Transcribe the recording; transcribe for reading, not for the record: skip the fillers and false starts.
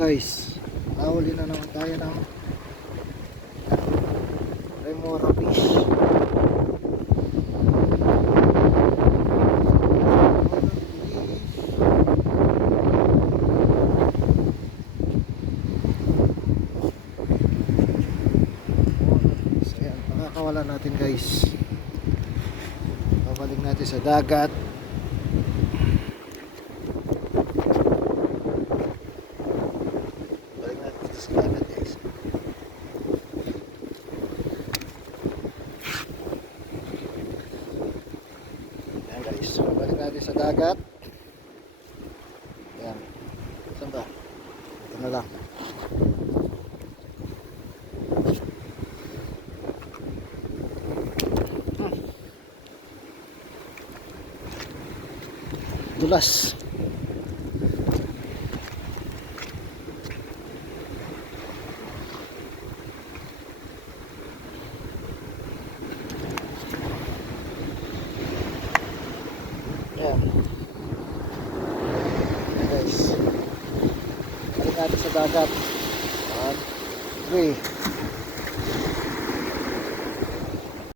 guys, nahuli na naman tayo ng remora fish. So yan, pakakawalan natin guys. Babalik natin sa dagat. So, balik natin sa dagat. Ayan. Saan ba? Ito na lang. Dulas. Ayan. Ayan guys. Balik natin sa dagat. 1, 3.